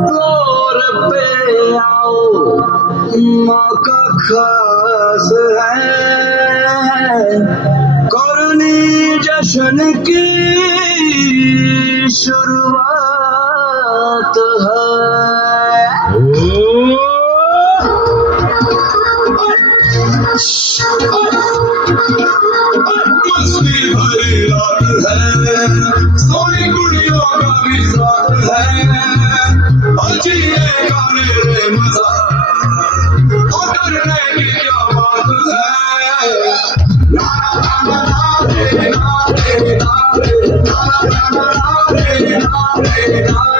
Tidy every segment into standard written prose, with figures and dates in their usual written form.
फ्लोर पे आओ, मौका खास है, करनी जश्न की शुरुआत है। मस्ती भरी रात है, सोनी कुड़ियों का भी साथ है, अजीए गाने रे मजा, और डरने की क्या बात है। नारे नारे नारे नारे नारे नारे नारे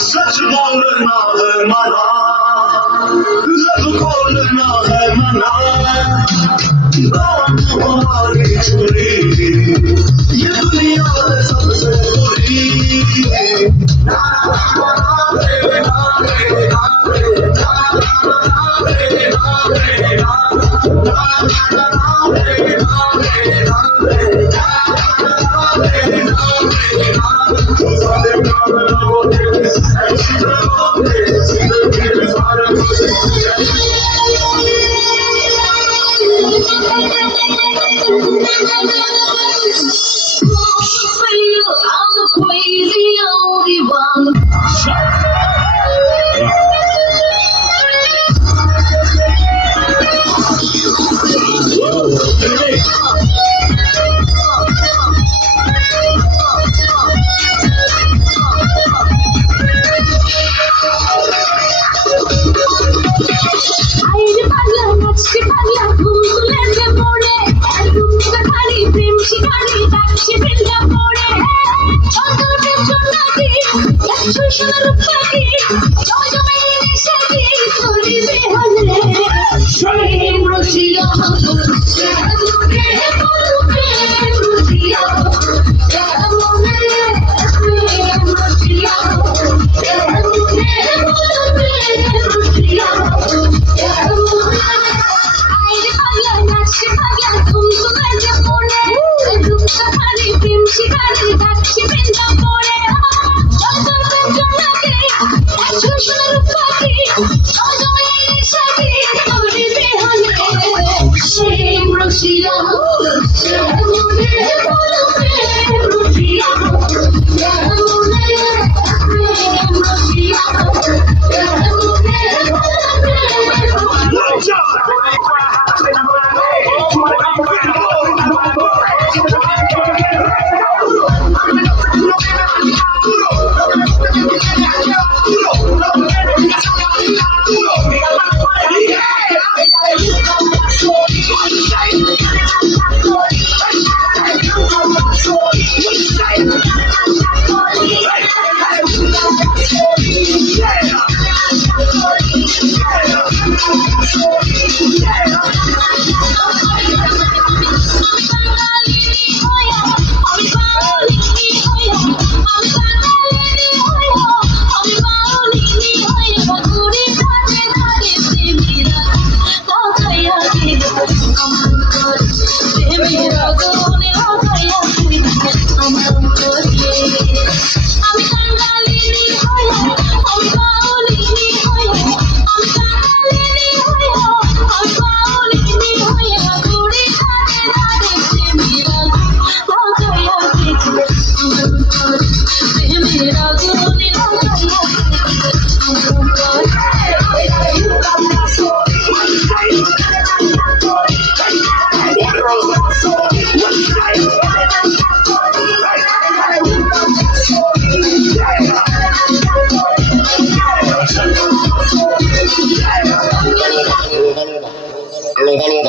सच बोलना है मना, लब खोलना है मना, हमारी चोरी ये दुनिया है सबसे बुरी। I'm the crazy only one. ভালো